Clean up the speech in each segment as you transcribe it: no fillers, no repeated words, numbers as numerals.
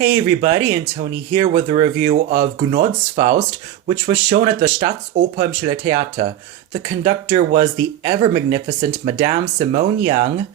Hey everybody, and Tony here with a review of Gounod's Faust, which was shown at the Staatsoper im Schiller Theater. The conductor was the ever-magnificent Madame Simone Young.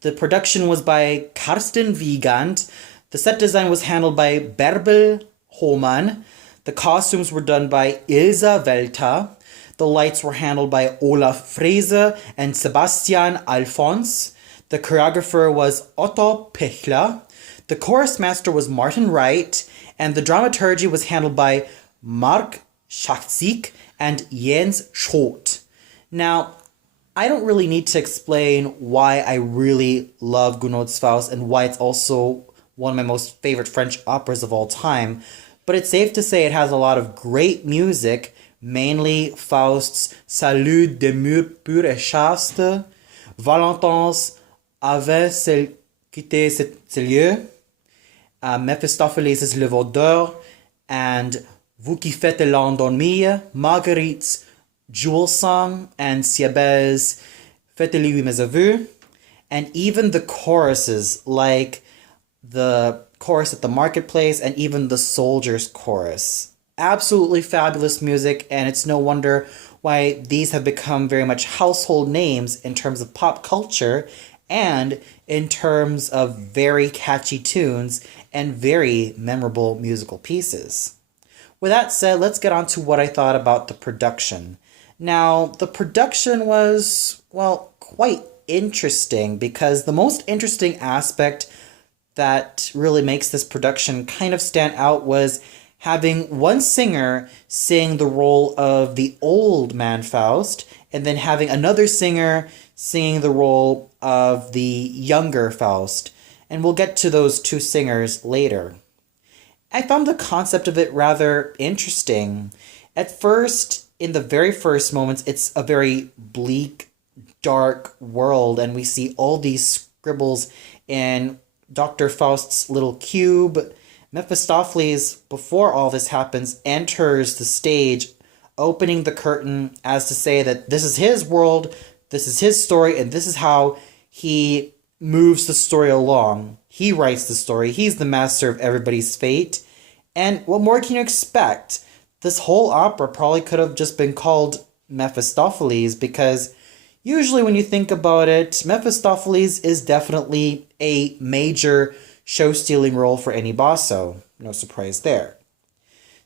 The production was by Karsten Wiegand. The set design was handled by Bärbel Hohmann. The costumes were done by Ilsa Welter. The lights were handled by Olaf Frese and Sebastian Alphons. The choreographer was Otto Pichler. The chorus master was Martin Wright, and the dramaturgy was handled by Mark Schachzik and Jens Schroth. Now, I don't really need to explain why I really love Gounod's Faust and why it's also one of my most favorite French operas of all time, but it's safe to say it has a lot of great music, mainly Faust's Salut demeure pur et chaste, Valentin's Ave celle quitter ce lieu, Mephistopheles' Le Vaudeur, and Vous qui faites l'endormir, Marguerite's Jewel Song, and Siebel's Faites-lui mes aveux, and even the choruses, like the chorus at the marketplace and even the soldiers' chorus. Absolutely fabulous music, and it's no wonder why these have become very much household names in terms of pop culture and in terms of very catchy tunes and very memorable musical pieces. With that said, let's get on to what I thought about the production. Now, the production was, well, quite interesting because the most interesting aspect that really makes this production kind of stand out was having one singer sing the role of the old man Faust, and then having another singer singing the role of the younger Faust. And we'll get to those two singers later. I found the concept of it rather interesting. At first, in the very first moments, it's a very bleak, dark world, and we see all these scribbles in Dr. Faust's little cube. Mephistopheles, before all this happens, enters the stage, opening the curtain as to say that this is his world, this is his story, and this is how he moves the story along. He writes the story. He's the master of everybody's fate. And what more can you expect? This whole opera probably could have just been called Mephistopheles, because usually when you think about it, Mephistopheles is definitely a major show-stealing role for any basso. No surprise there.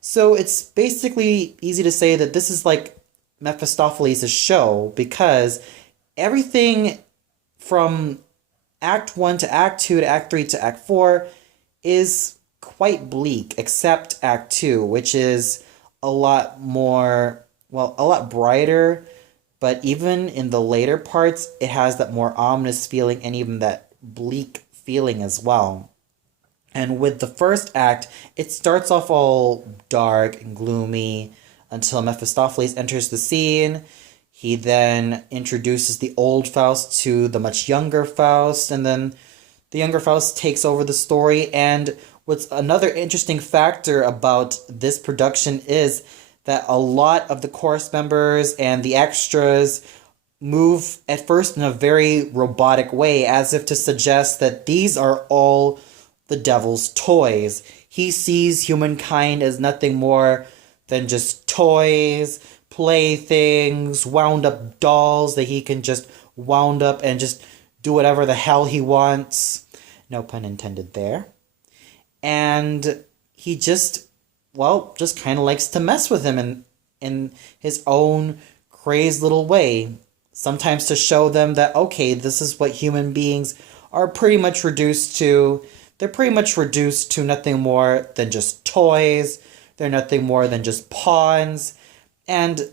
So it's basically easy to say that this is like Mephistopheles' show, because everything from Act 1 to Act 2 to Act 3 to Act 4 is quite bleak, except Act 2, which is a lot more, well, a lot brighter, but even in the later parts, it has that more ominous feeling and even that bleak feeling as well. And with the first act, it starts off all dark and gloomy until Mephistopheles enters the scene. He then introduces the old Faust to the much younger Faust, and then the younger Faust takes over the story. And what's another interesting factor about this production is that a lot of the chorus members and the extras move at first in a very robotic way, as if to suggest that these are all the devil's toys. He sees humankind as nothing more than just toys, playthings, wound up dolls that he can just wound up and just do whatever the hell he wants. No pun intended there. And he just, well, just kind of likes to mess with him in his own crazed little way. Sometimes to show them that, okay, this is what human beings are pretty much reduced to. They're pretty much reduced to nothing more than just toys. They're nothing more than just pawns. And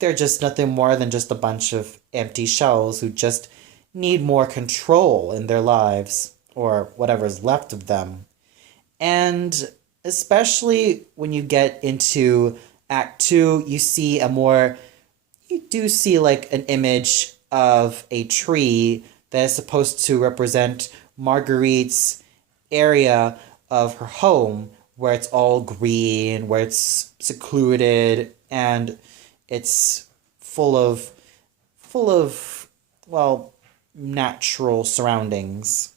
they're just nothing more than just a bunch of empty shells who just need more control in their lives, or whatever's left of them. And especially when you get into Act 2, you do see like an image of a tree that is supposed to represent Marguerite's area of her home, where it's all green, where it's secluded, and it's full of well, natural surroundings.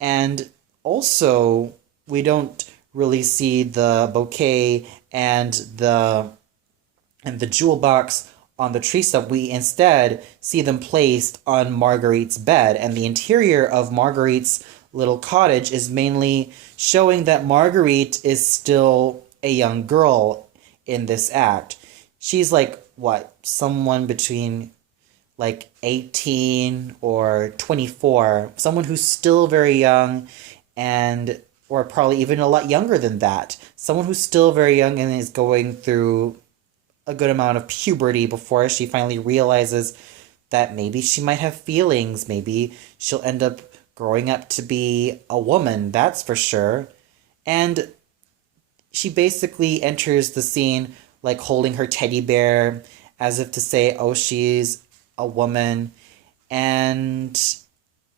And also, we don't really see the bouquet and the jewel box on the tree stump. We instead see them placed on Marguerite's bed, and the interior of Marguerite's little cottage is mainly showing that Marguerite is still a young girl in this act. She's like, what, someone between like 18 or 24, someone who's still very young, and or probably even a lot younger than that. Someone who's still very young and is going through a good amount of puberty before she finally realizes that maybe she might have feelings. Maybe she'll end up growing up to be a woman, that's for sure. And she basically enters the scene like holding her teddy bear as if to say, oh, she's a woman. And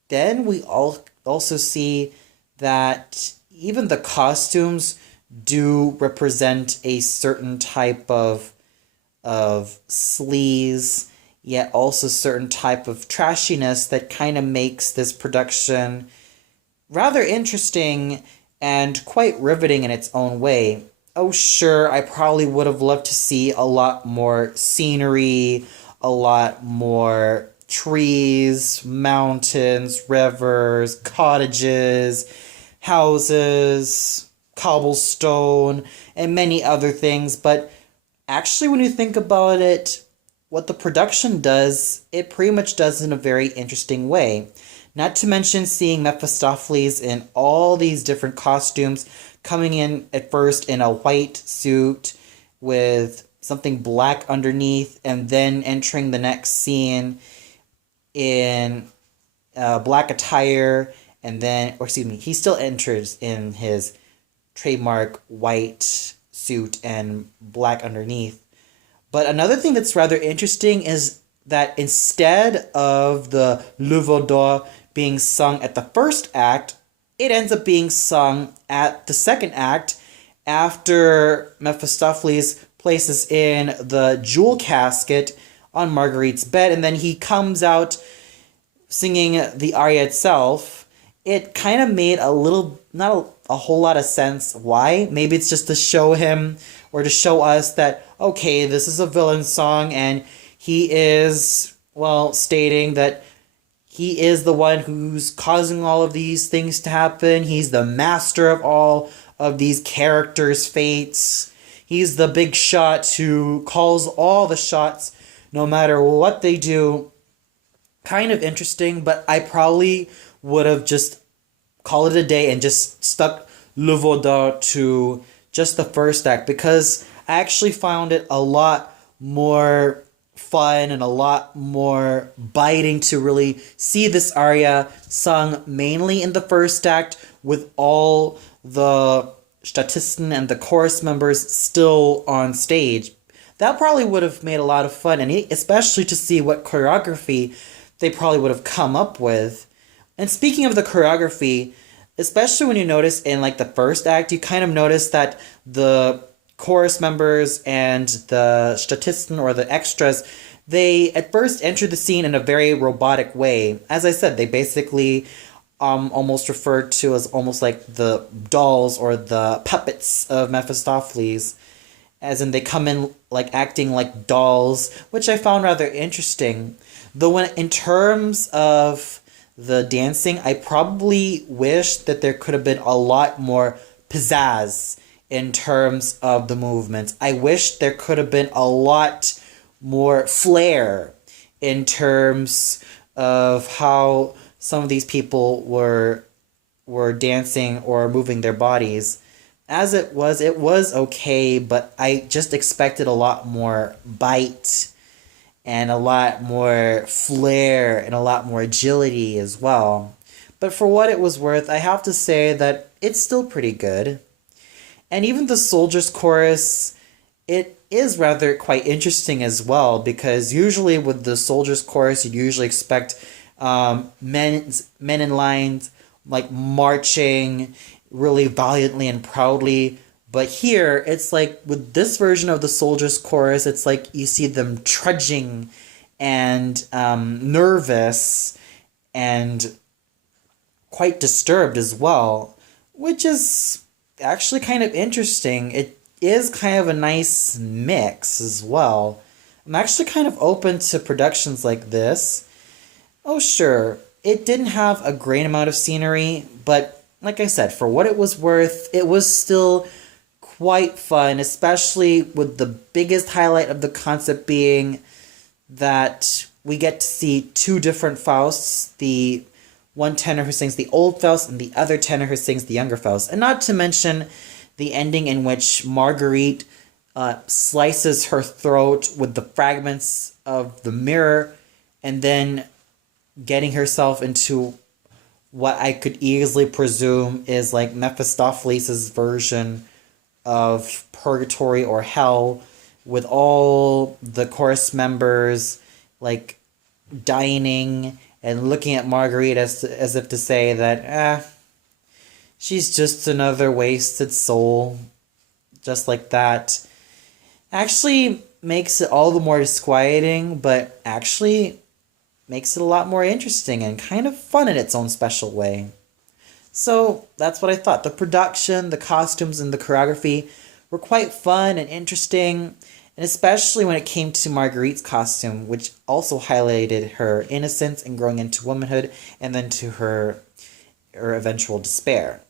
then we also see that even the costumes do represent a certain type of sleaze, yet also certain type of trashiness that kind of makes this production rather interesting and quite riveting in its own way. Oh, sure, I probably would have loved to see a lot more scenery, a lot more trees, mountains, rivers, cottages, houses, cobblestone, and many other things. But actually, when you think about it, what the production does, it pretty much does in a very interesting way. Not to mention seeing Mephistopheles in all these different costumes, coming in at first in a white suit with something black underneath, and then entering the next scene in black attire, and then, or excuse me, he still enters in his trademark white suit and black underneath. But another thing that's rather interesting is that instead of the Le Vaudou being sung at the first act, it ends up being sung at the second act after Mephistopheles places in the jewel casket on Marguerite's bed, and then he comes out singing the aria itself. It kind of made a little, not a whole lot of sense. Why? Maybe it's just to show him or to show us that, okay, this is a villain song, and he is, well, stating that he is the one who's causing all of these things to happen. He's the master of all of these characters' fates. He's the big shot who calls all the shots no matter what they do. Kind of interesting, but I probably would have just called it a day and just stuck Le Vaudou to just the first act, because I actually found it a lot more fun and a lot more biting to really see this aria sung mainly in the first act with all the statisten and the chorus members still on stage. That probably would have made a lot of fun, and especially to see what choreography they probably would have come up with. And speaking of the choreography, especially when you notice in like the first act, you kind of notice that the chorus members and the statisten or the extras, they at first enter the scene in a very robotic way. As I said, they basically almost referred to as almost like the dolls or the puppets of Mephistopheles, as in they come in like acting like dolls, which I found rather interesting. Though when in terms of the dancing, I probably wish that there could have been a lot more pizzazz in terms of the movements. I wish there could have been a lot more flair in terms of how some of these people were dancing or moving their bodies. As it was okay, but I just expected a lot more bite and a lot more flair and a lot more agility as well. But for what it was worth, I have to say that it's still pretty good. And even the soldiers' chorus, it is rather quite interesting as well, because usually with the soldiers' chorus, you usually expect men in lines like marching really valiantly and proudly. But here, it's like with this version of the soldiers' chorus, it's like you see them trudging and nervous and quite disturbed as well. which is actually kind of interesting. It is kind of a nice mix as well. I'm actually kind of open to productions like this. Oh, sure, it didn't have a great amount of scenery, but like I said, for what it was worth, it was still quite fun, especially with the biggest highlight of the concept being that we get to see two different Fausts, the one tenor who sings the old Faust and the other tenor who sings the younger Faust. And not to mention the ending in which Marguerite slices her throat with the fragments of the mirror and then getting herself into what I could easily presume is like Mephistopheles' version of purgatory or hell, with all the chorus members like dining and looking at Marguerite as if to say that she's just another wasted soul, just like that. Actually makes it all the more disquieting, but actually makes it a lot more interesting and kind of fun in its own special way. So that's what I thought. The production, the costumes, and the choreography were quite fun and interesting, and especially when it came to Marguerite's costume, which also highlighted her innocence and growing into womanhood, and then to her eventual despair.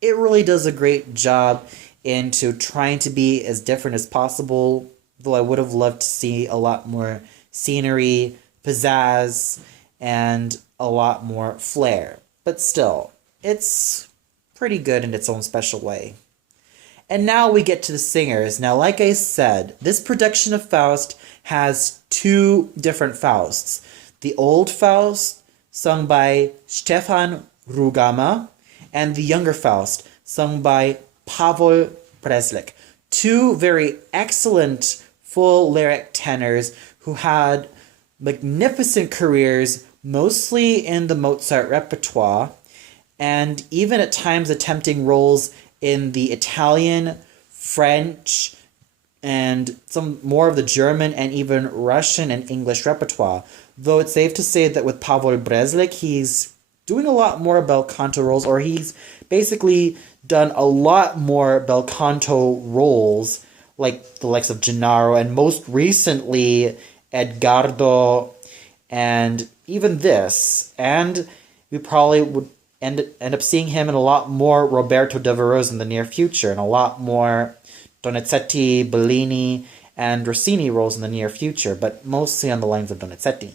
It really does a great job into trying to be as different as possible, though I would have loved to see a lot more scenery, pizzazz, and a lot more flair. But still, it's pretty good in its own special way. And now we get to the singers. Now, like I said, this production of Faust has two different Fausts. The old Faust, sung by Stephan Rügamer, and the younger Faust, sung by Pavol Breslik. Two very excellent full lyric tenors who had magnificent careers, mostly in the Mozart repertoire, and even at times attempting roles in the Italian, French, and some more of the German and even Russian and English repertoire. Though it's safe to say that with Pavol Breslik, he's doing a lot more bel canto roles, or he's basically done a lot more bel canto roles, like the likes of Gennaro, and most recently Edgardo, and even this. And we probably would end up seeing him in a lot more Roberto Devereux in the near future, and a lot more Donizetti, Bellini, and Rossini roles in the near future, but mostly on the lines of Donizetti.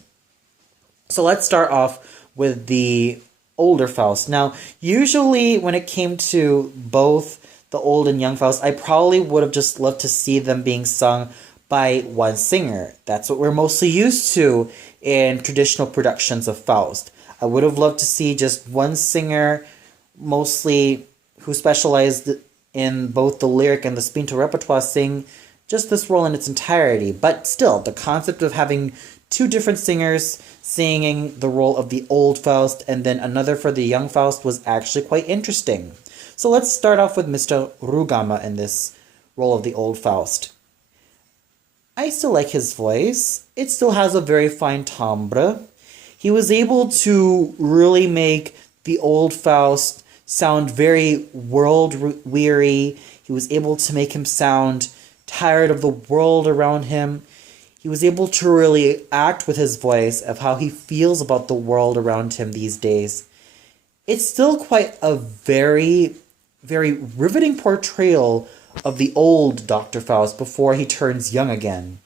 So let's start off with the older Faust. Now, usually when it came to both the old and young Faust, I probably would have just loved to see them being sung by one singer. That's what we're mostly used to in traditional productions of Faust. I would have loved to see just one singer, mostly who specialized in both the lyric and the spinto repertoire, sing just this role in its entirety. But still, the concept of having two different singers singing the role of the old Faust and then another for the young Faust was actually quite interesting. So let's start off with Mr. Rügamer in this role of the old Faust. I still like his voice. It still has a very fine timbre. He was able to really make the old Faust sound very world-weary. He was able to make him sound tired of the world around him. He was able to really act with his voice of how he feels about the world around him these days. It's still quite a very, very riveting portrayal of the old Dr. Faust before he turns young again.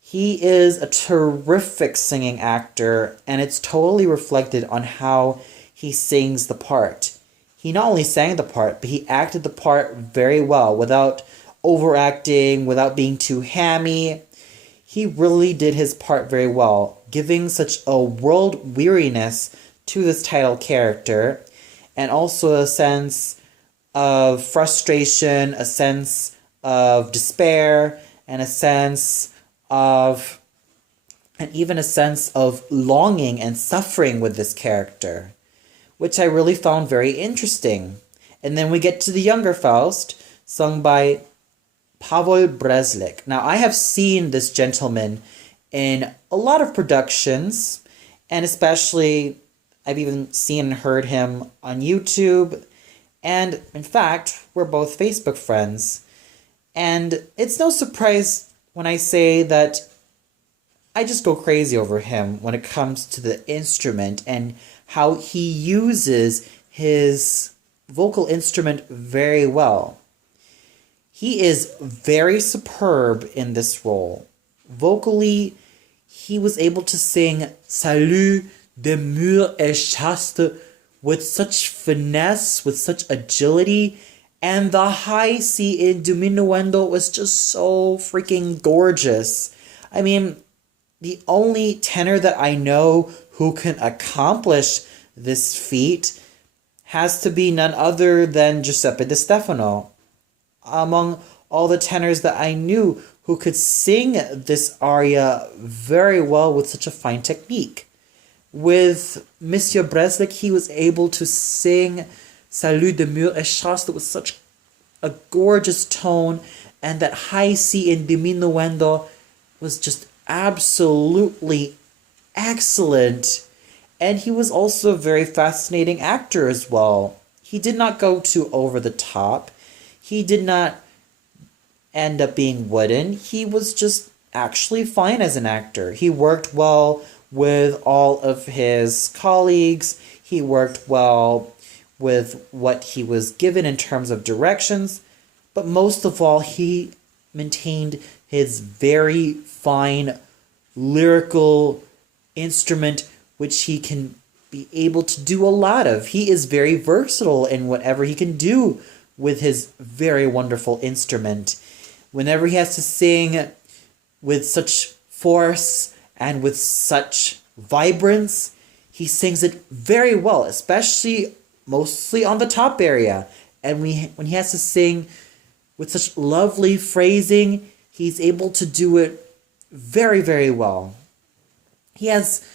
He is a terrific singing actor, and it's totally reflected on how he sings the part. He not only sang the part, but he acted the part very well, without overacting, without being too hammy. He really did his part very well, giving such a world weariness to this title character, and also a sense of frustration, a sense of despair, and a sense of, and even a sense of longing and suffering with this character, which I really found very interesting. And then we get to the younger Faust, sung by Pavol Breslik. Now, I have seen this gentleman in a lot of productions, and especially I've even seen and heard him on YouTube, And in fact, we're both Facebook friends. And it's no surprise when I say that I just go crazy over him when it comes to the instrument and how he uses his vocal instrument very well. He is very superb in this role. Vocally, he was able to sing Salut de mur et chaste with such finesse, with such agility, and the high C in diminuendo was just so freaking gorgeous. I mean, the only tenor that I know who can accomplish this feat has to be none other than Giuseppe Di Stefano. Among all the tenors that I knew who could sing this aria very well with such a fine technique. With Monsieur Breslik, he was able to sing Salut de mur et chaste with such a gorgeous tone, and that high C in diminuendo was just absolutely excellent. And he was also a very fascinating actor as well. He did not go too over the top. He did not end up being wooden. He was just actually fine as an actor. He worked well with all of his colleagues. He worked well with what he was given in terms of directions. But most of all, he maintained his very fine lyrical instrument, which he can be able to do a lot of. He is very versatile in whatever he can do with his very wonderful instrument. Whenever he has to sing with such force and with such vibrance, he sings it very well, especially mostly on the top area. And when he has to sing with such lovely phrasing, he's able to do it very, very well. He has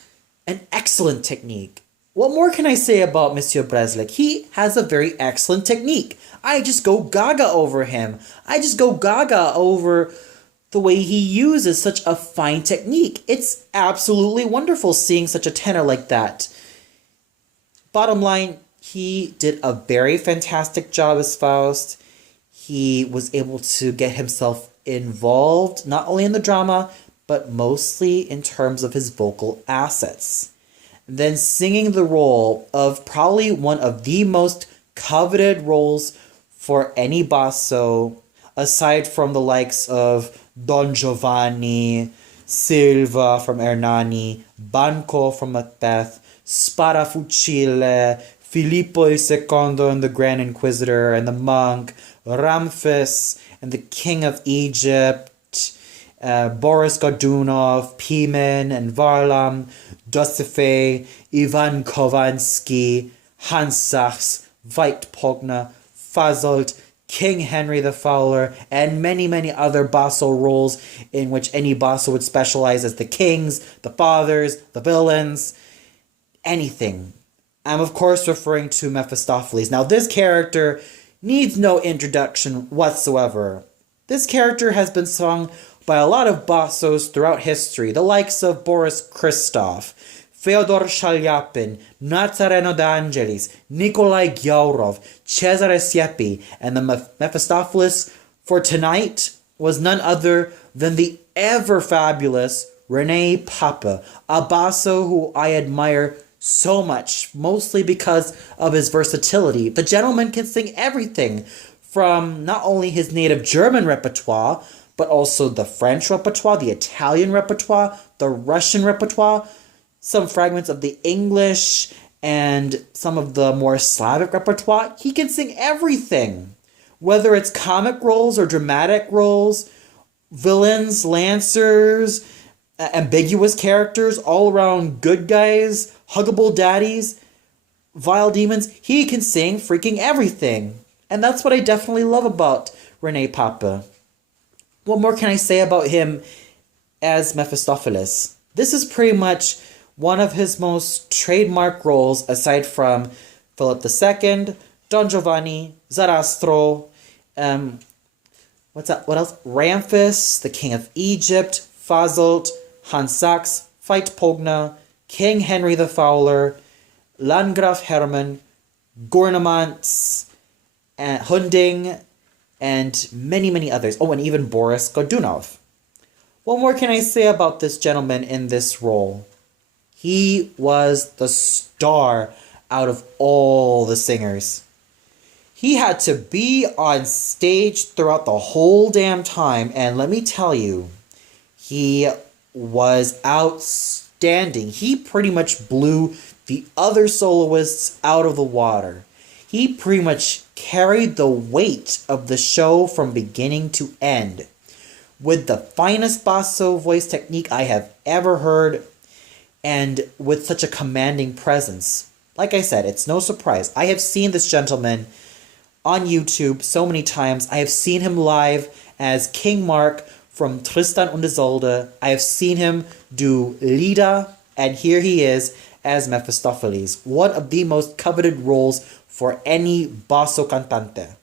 an excellent technique. What more can I say about Monsieur Breslik? He has a very excellent technique. I just go gaga over him. I just go gaga over the way he uses such a fine technique. It's absolutely wonderful seeing such a tenor like that. Bottom line, he did a very fantastic job as Faust. He was able to get himself involved, not only in the drama, but mostly in terms of his vocal assets. Then singing the role of probably one of the most coveted roles for any basso, aside from the likes of Don Giovanni, Silva from Ernani, Banco from Macbeth, Sparafucile, Filippo II and the Grand Inquisitor and the Monk, Ramphis and the King of Egypt, Boris Godunov, Pimen and Varlam, Dosifei, Ivan Kovansky, Hans Sachs, Veit Pogna, Fasolt, King Henry the Fowler, and many, many other basso roles in which any basso would specialize as the kings, the fathers, the villains, anything. I'm of course referring to Mephistopheles. Now this character needs no introduction whatsoever. This character has been sung by a lot of bassos throughout history, the likes of Boris Christoph, Fyodor Shalyapin, Nazareno d'Angelis, Nikolai Gyaurov, Cesare Siepi, and the Mephistopheles for tonight was none other than the ever-fabulous René Pape, a basso who I admire so much, mostly because of his versatility. The gentleman can sing everything from not only his native German repertoire, but also the French repertoire, the Italian repertoire, the Russian repertoire, some fragments of the English, and some of the more Slavic repertoire. He can sing everything. Whether it's comic roles or dramatic roles, villains, lancers, ambiguous characters, all-around good guys, huggable daddies, vile demons, he can sing freaking everything. And that's what I definitely love about René Pape. What more can I say about him as Mephistopheles? This is pretty much one of his most trademark roles, aside from Philip II, Don Giovanni, Zarastro, what else? Ramphis, the King of Egypt, Fasolt, Hans Sachs, Veit Pogna, King Henry the Fowler, Landgraf Hermann, Gouvernements, and Hunding, and many, many others. Oh, and even Boris Godunov. What more can I say about this gentleman in this role? He was the star out of all the singers. He had to be on stage throughout the whole damn time, and let me tell you, he was outstanding. He pretty much blew the other soloists out of the water. He pretty much carried the weight of the show from beginning to end, with the finest basso voice technique I have ever heard, and with such a commanding presence. Like I said, it's no surprise. I have seen this gentleman on YouTube so many times. I have seen him live as King Mark from Tristan und Isolde. I have seen him do Leda, and here he is as Mephistopheles, one of the most coveted roles for any basso cantante.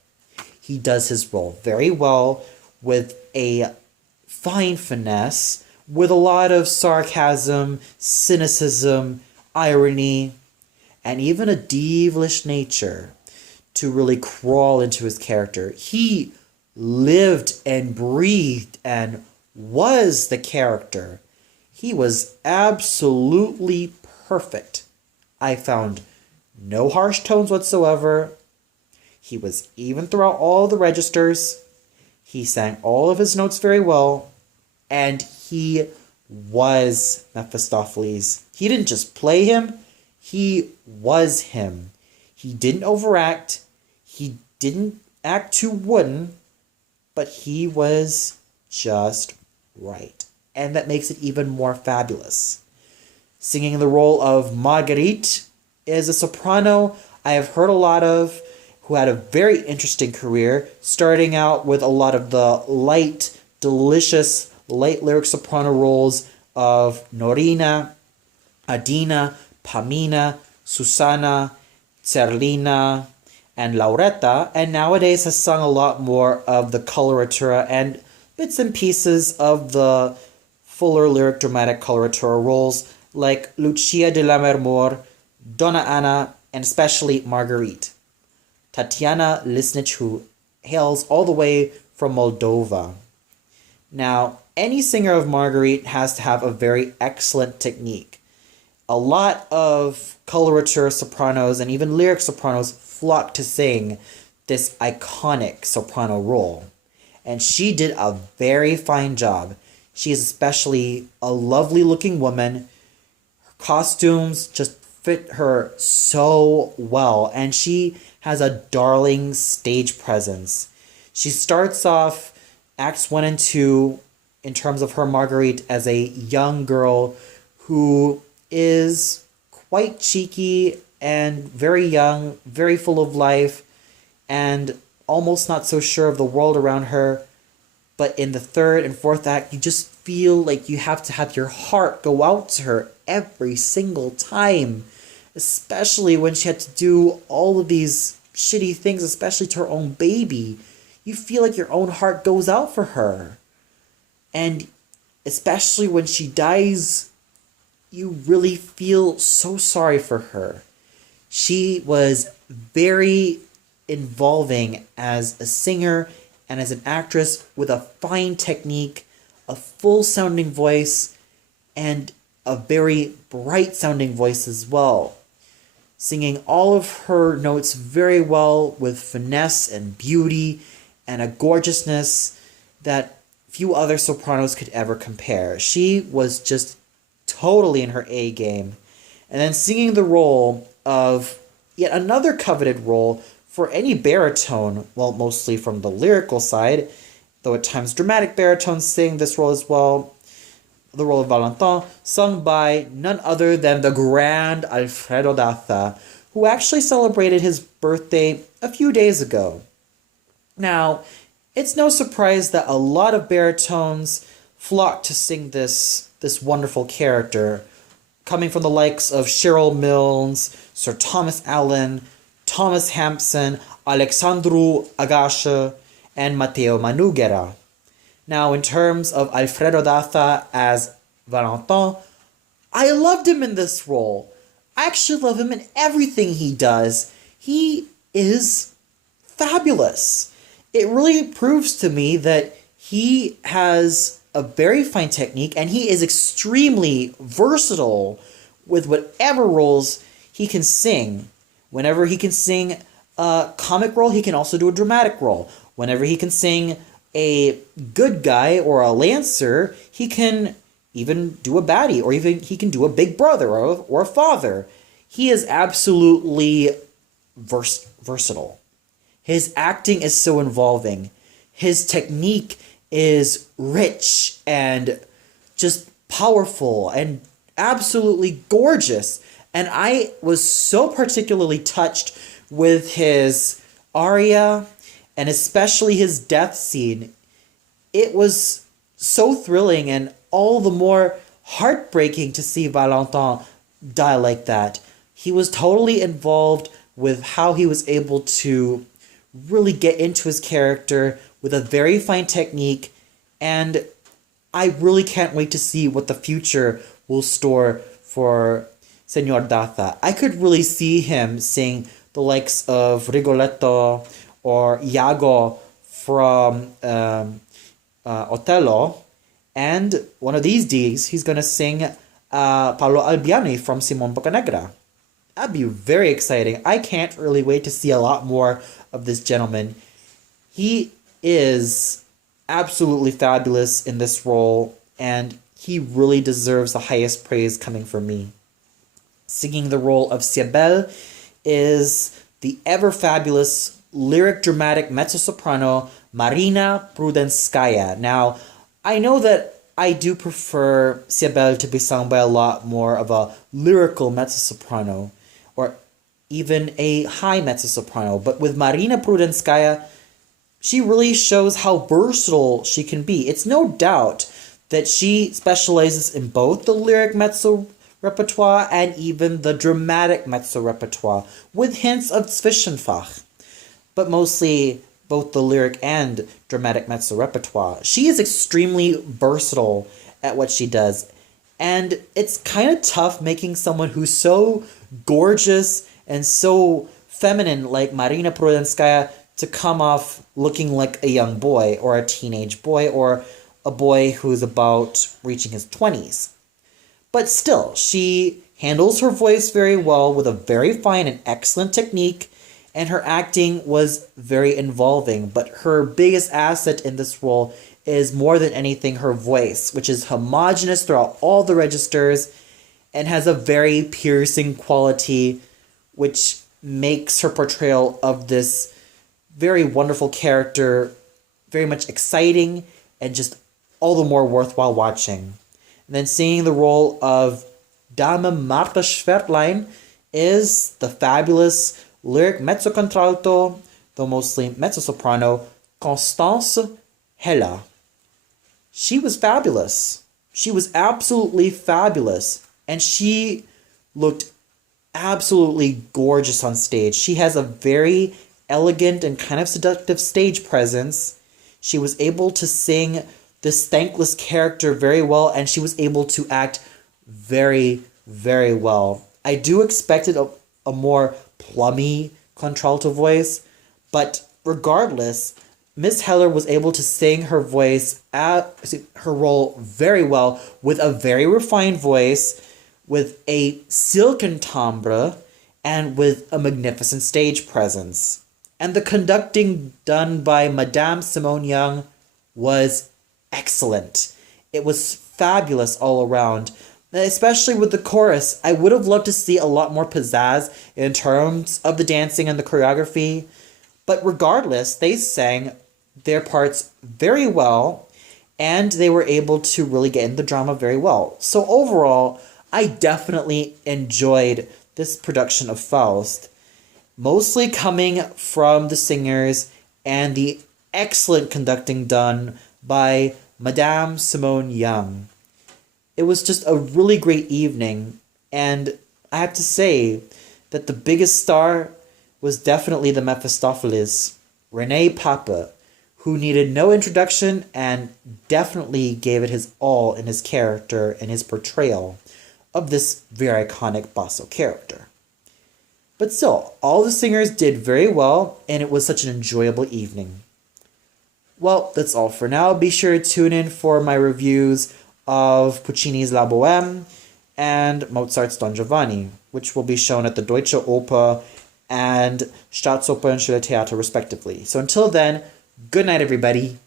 He does his role very well with a fine finesse, with a lot of sarcasm, cynicism, irony, and even a devilish nature to really crawl into his character. He lived and breathed and was the character. He was absolutely perfect. I found no harsh tones whatsoever. He was even throughout all the registers. He sang all of his notes very well. And he was Mephistopheles. He didn't just play him, he was him. He didn't overact. He didn't act too wooden, but he was just right. And that makes it even more fabulous. Singing the role of Marguerite is a soprano I have heard a lot of, who had a very interesting career, starting out with a lot of the light, delicious, light lyric soprano roles of Norina, Adina, Pamina, Susana, Zerlina, and Lauretta, and nowadays has sung a lot more of the coloratura and bits and pieces of the fuller lyric dramatic coloratura roles like Lucia de la Mermor, Donna Anna, and especially Marguerite. Tatiana Lisnic, who hails all the way from Moldova. Now, any singer of Marguerite has to have a very excellent technique. A lot of coloratura sopranos and even lyric sopranos flock to sing this iconic soprano role. And she did a very fine job. She is especially a lovely looking woman. Her costumes just fit her so well, and she has a darling stage presence. She starts off Acts 1 and 2 in terms of her Marguerite as a young girl who is quite cheeky and very young, very full of life, and almost not so sure of the world around her. But in the third and fourth act, you just feel like you have to have your heart go out to her every single time, especially when she had to do all of these shitty things, especially to her own baby. You feel like your own heart goes out for her. And especially when she dies, you really feel so sorry for her. She was very involving as a singer and as an actress, with a fine technique, a full sounding voice, and a very bright sounding voice as well. Singing all of her notes very well with finesse and beauty and a gorgeousness that few other sopranos could ever compare. She was just totally in her A game. And then singing the role of yet another coveted role for any baritone, well, mostly from the lyrical side, though at times dramatic baritones sing this role as well, the role of Valentin, sung by none other than the grand Alfredo Daza, who actually celebrated his birthday a few days ago. Now, it's no surprise that a lot of baritones flock to sing this wonderful character, coming from the likes of Cheryl Milnes, Sir Thomas Allen, Thomas Hampson, Alexandru Agashe, and Matteo Manugera. Now, in terms of Alfredo Daza as Valentin, I loved him in this role. I actually love him in everything he does. He is fabulous. It really proves to me that he has a very fine technique and he is extremely versatile with whatever roles he can sing. Whenever he can sing a comic role, he can also do a dramatic role. Whenever he can sing a good guy or a lancer, he can even do a baddie, or even he can do a big brother or a father. He is absolutely versatile. His acting is so involving. His technique is rich and just powerful and absolutely gorgeous. And I was so particularly touched with his aria and especially his death scene. It was so thrilling and all the more heartbreaking to see Valentin die like that. He was totally involved with how he was able to really get into his character with a very fine technique, and I really can't wait to see what the future will store for Senor Daza. I could really see him sing the likes of Rigoletto or Iago from Otello, and one of these days he's going to sing Paolo Albiani from Simon Boccanegra. That'd be very exciting. I can't really wait to see a lot more of this gentleman. He is absolutely fabulous in this role, and he really deserves the highest praise coming from me. Singing the role of Cybele is the ever-fabulous lyric dramatic mezzo-soprano Marina Prudenskaya. Now, I know that I do prefer Cybele to be sung by a lot more of a lyrical mezzo-soprano, or even a high mezzo-soprano, but with Marina Prudenskaya, she really shows how versatile she can be. It's no doubt that she specializes in both the lyric mezzo repertoire and even the dramatic mezzo repertoire, with hints of Zwischenfach, but mostly both the lyric and dramatic mezzo repertoire. She is extremely versatile at what she does, and it's kind of tough making someone who's so gorgeous and so feminine like Marina Prudenskaya to come off looking like a young boy or a teenage boy or a boy who's about reaching his 20s. But still, she handles her voice very well with a very fine and excellent technique, and her acting was very involving. But her biggest asset in this role is more than anything her voice, which is homogeneous throughout all the registers and has a very piercing quality, which makes her portrayal of this very wonderful character very much exciting and just all the more worthwhile watching. And then singing the role of Dame Martha Schwertlein is the fabulous lyric mezzo-contralto, though mostly mezzo-soprano, Constance Hella. She was fabulous. She was absolutely fabulous. And she looked absolutely gorgeous on stage. She has a very elegant and kind of seductive stage presence. She was able to sing this thankless character very well, and she was able to act very, very well. I do expect a more plummy contralto voice, but regardless, Miss Heller was able to sing her role very well with a very refined voice, with a silken timbre, and with a magnificent stage presence. And the conducting done by Madame Simone Young was excellent. It was fabulous all around, especially with the chorus. I would have loved to see a lot more pizzazz in terms of the dancing and the choreography, but regardless, they sang their parts very well, and they were able to really get in the drama very well. So overall, I definitely enjoyed this production of Faust, mostly coming from the singers and the excellent conducting done by Madame Simone Young. It was just a really great evening, and I have to say that the biggest star was definitely the Mephistopheles, René Pape, who needed no introduction and definitely gave it his all in his character and his portrayal of this very iconic basso character. But still, all the singers did very well, and it was such an enjoyable evening. Well, that's all for now. Be sure to tune in for my reviews of Puccini's La Bohème and Mozart's Don Giovanni, which will be shown at the Deutsche Oper and Staatsoper and Schiller Theater respectively. So until then, good night everybody.